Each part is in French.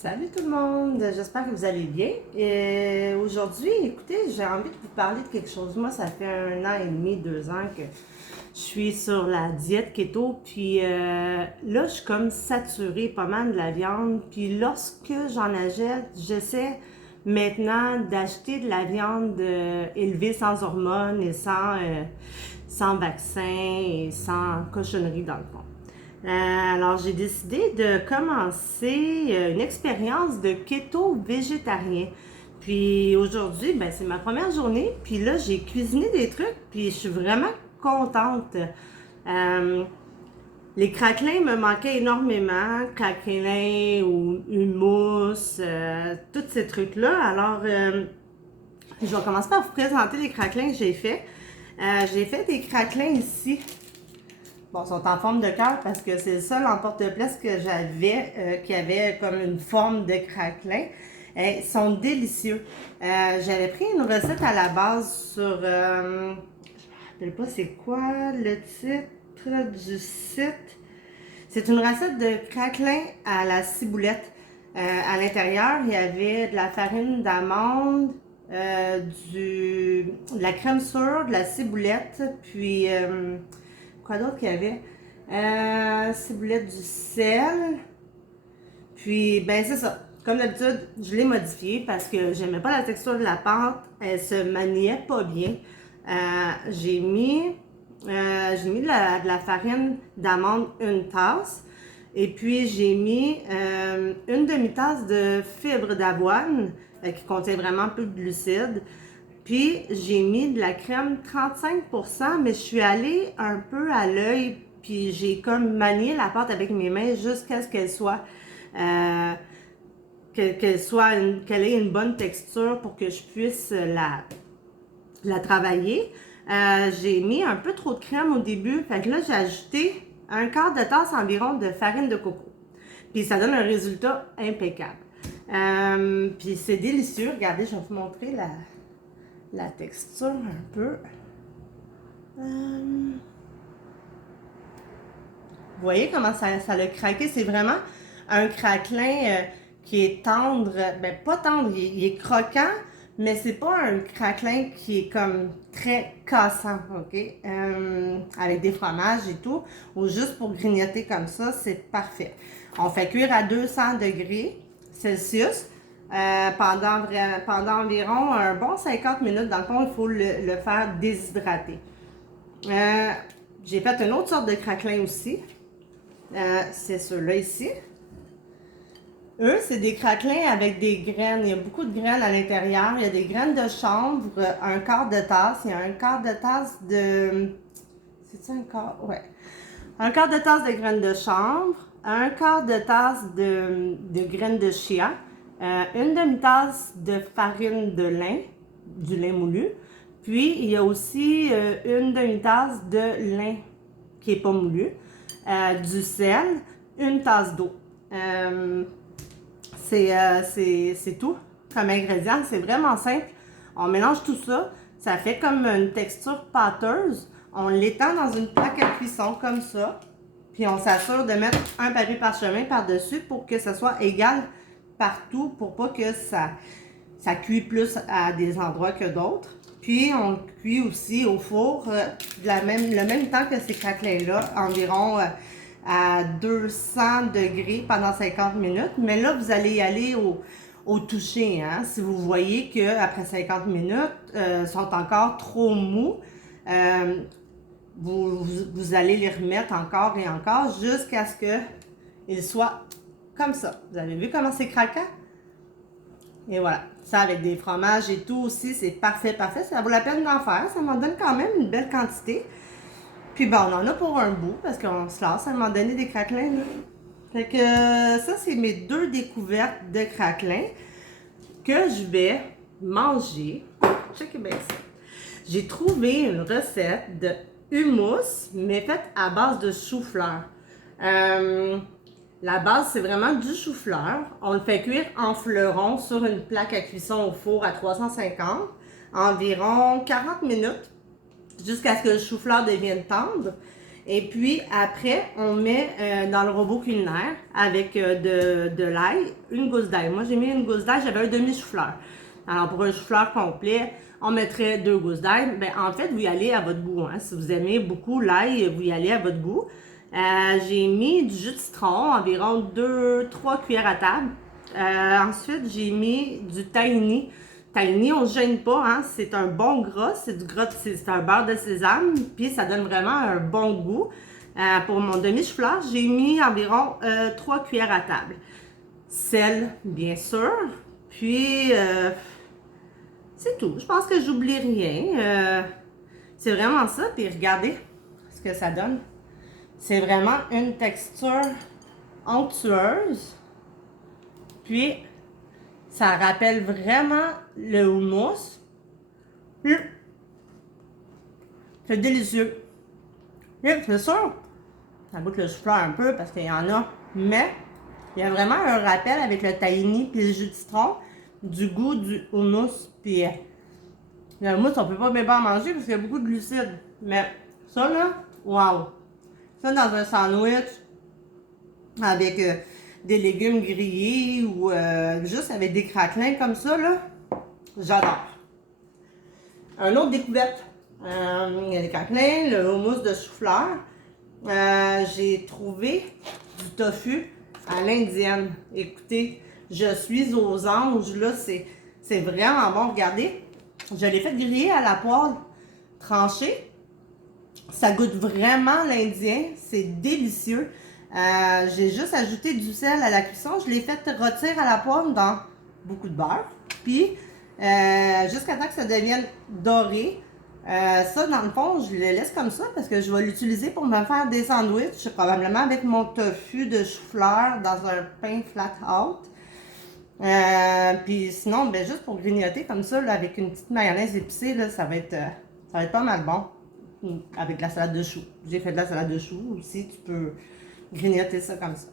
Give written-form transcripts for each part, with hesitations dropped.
Salut tout le monde, j'espère que vous allez bien. Aujourd'hui, écoutez, j'ai envie de vous parler de quelque chose. Moi, ça fait 1 an et demi, 2 ans que je suis sur la diète keto, puis là, je suis comme saturée pas mal de la viande. Puis lorsque j'en achète, j'essaie maintenant d'acheter de la viande élevée sans hormones et sans vaccin et sans cochonnerie dans le fond. Alors, j'ai décidé de commencer une expérience de keto végétarien. Puis aujourd'hui, ben, c'est ma première journée. Puis là, j'ai cuisiné des trucs. Puis je suis vraiment contente. Euh, les craquelins me manquaient énormément. Craquelins ou hummus, tous ces trucs-là. Alors, je vais commencer par vous présenter les craquelins que j'ai fait. J'ai fait des craquelins ici. Bon, ils sont en forme de cœur parce que c'est le seul emporte-pièce que j'avais qui avait comme une forme de craquelin. Ils sont délicieux. J'avais pris une recette à la base sur... je ne me rappelle pas c'est quoi le titre du site. C'est une recette de craquelin à la ciboulette. À l'intérieur, il y avait de la farine d'amande, de la crème sûre, de la ciboulette, puis... quoi d'autre qu'il y avait? Ciboulette, du sel. Puis, ben c'est ça. Comme d'habitude, je l'ai modifié parce que j'aimais pas la texture de la pâte. Elle se maniait pas bien. J'ai mis de la farine d'amande, une tasse. Et puis, j'ai mis une demi-tasse de fibres d'avoine qui contient vraiment peu de glucides. Puis, j'ai mis de la crème 35%, mais je suis allée un peu à l'œil, puis j'ai comme manié la pâte avec mes mains jusqu'à ce qu'elle soit, qu'elle ait une bonne texture pour que je puisse la travailler. J'ai mis un peu trop de crème au début, fait que là, j'ai ajouté un quart de tasse environ de farine de coco. Puis, ça donne un résultat impeccable. Puis, c'est délicieux. Regardez, je vais vous montrer la texture un peu. Vous voyez comment ça l'a craqué? C'est vraiment un craquelin qui est tendre. Ben, pas tendre, il est croquant, mais c'est pas un craquelin qui est comme très cassant, ok? Avec des fromages et tout, ou juste pour grignoter comme ça, c'est parfait. On fait cuire à 200 degrés Celsius. Pendant environ un bon 50 minutes. Dans le fond, il faut le faire déshydrater. J'ai fait une autre sorte de craquelin aussi. C'est ceux-là ici. Eux, c'est des craquelins avec des graines. Il y a beaucoup de graines à l'intérieur. Il y a des graines de chanvre, un quart de tasse. Il y a un quart de tasse de... C'est-tu un quart? Ouais. Un quart de tasse de graines de chanvre. Un quart de tasse de graines de chia. Une demi-tasse de farine de lin, du lin moulu. Puis, il y a aussi une demi-tasse de lin qui n'est pas moulu. Du sel, une tasse d'eau. C'est tout comme ingrédient. C'est vraiment simple. On mélange tout ça. Ça fait comme une texture pâteuse. On l'étend dans une plaque à cuisson comme ça. Puis, on s'assure de mettre un papier parchemin par-dessus pour que ce soit égal partout pour pas que ça cuit plus à des endroits que d'autres. Puis, on cuit aussi au four le même temps que ces craquelins-là, environ à 200 degrés pendant 50 minutes. Mais là, vous allez y aller au toucher. Hein? Si vous voyez qu'après 50 minutes, sont encore trop mous, vous allez les remettre encore et encore jusqu'à ce qu'ils soient comme ça. Vous avez vu comment c'est craquant? Et voilà. Ça avec des fromages et tout aussi, c'est parfait, parfait. Ça vaut la peine d'en faire. Ça m'en donne quand même une belle quantité. Puis bon, on en a pour un bout parce qu'on se lasse à un moment donné des craquelins. Là. Fait que ça, c'est mes 2 découvertes de craquelins que je vais manger. Checkez bien ça. J'ai trouvé une recette de hummus, mais faite à base de chou-fleur. La base, c'est vraiment du chou-fleur. On le fait cuire en fleurons sur une plaque à cuisson au four à 350, environ 40 minutes, jusqu'à ce que le chou-fleur devienne tendre. Et puis après, on met dans le robot culinaire avec de l'ail, une gousse d'ail. Moi, j'ai mis une gousse d'ail, j'avais un demi-chou-fleur. Alors, pour un chou-fleur complet, on mettrait 2 gousses d'ail. Ben, en fait, vous y allez à votre goût. Hein. Si vous aimez beaucoup l'ail, vous y allez à votre goût. J'ai mis du jus de citron, environ 2-3 cuillères à table. Ensuite, j'ai mis du tahini. Tahini, on ne se gêne pas, hein? C'est un bon gras, c'est un beurre de sésame, puis ça donne vraiment un bon goût. Pour mon demi-chou-fleur, j'ai mis environ 3 cuillères à table. Sel, bien sûr, puis c'est tout. Je pense que j'oublie rien. C'est vraiment ça, puis regardez ce que ça donne. C'est vraiment une texture onctueuse, puis ça rappelle vraiment le houmous. C'est délicieux. C'est sûr, ça goûte le chou-fleur un peu parce qu'il y en a, mais il y a vraiment un rappel avec le tahini puis le jus de citron du goût du houmous. Puis le houmous, on peut pas bien en manger parce qu'il y a beaucoup de glucides. Mais ça là, waouh! Ça dans un sandwich avec des légumes grillés ou juste avec des craquelins comme ça, là, j'adore. Un autre découverte, il y a des craquelins, le houmous de chou-fleur. J'ai trouvé du tofu à l'indienne. Écoutez, je suis aux anges, là, c'est vraiment bon. Regardez, je l'ai fait griller à la poêle tranchée. Ça goûte vraiment l'indien, c'est délicieux. J'ai juste ajouté du sel à la cuisson. Je l'ai fait rôtir à la poêle dans beaucoup de beurre. Puis, jusqu'à temps que ça devienne doré. Ça, dans le fond, je le laisse comme ça parce que je vais l'utiliser pour me faire des sandwichs, probablement avec mon tofu de chou-fleur dans un pain flat out. Puis sinon, ben, juste pour grignoter comme ça, là, avec une petite mayonnaise épicée, là, ça va être pas mal bon. Avec la salade de choux. J'ai fait de la salade de choux aussi, tu peux grignoter ça comme ça.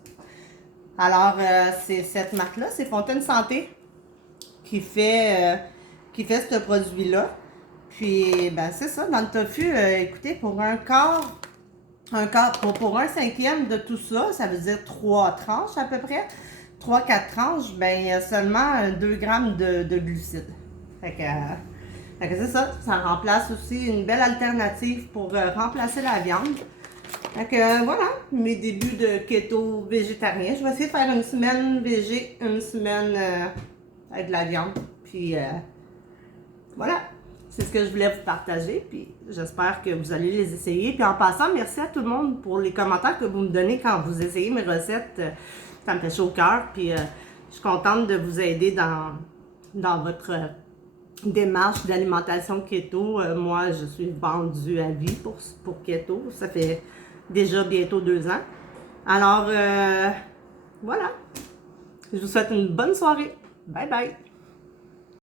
Alors, c'est cette marque-là, c'est Fontaine Santé qui fait ce produit-là. Puis, ben c'est ça, dans le tofu, écoutez, pour un quart, pour un cinquième de tout ça, ça veut dire 3 tranches à peu près, 3-4 tranches, ben il y a seulement 2 grammes de glucides. Fait que c'est ça, ça remplace aussi une belle alternative pour remplacer la viande. Fait que voilà, mes débuts de keto végétarien. Je vais essayer de faire une semaine végé, une semaine avec de la viande. Puis voilà, c'est ce que je voulais vous partager. Puis j'espère que vous allez les essayer. Puis en passant, merci à tout le monde pour les commentaires que vous me donnez quand vous essayez mes recettes. Ça me fait chaud au cœur. Puis je suis contente de vous aider dans votre démarche d'alimentation keto. Moi, je suis vendue à vie pour keto. Ça fait déjà bientôt 2 ans. Alors, voilà. Je vous souhaite une bonne soirée. Bye bye.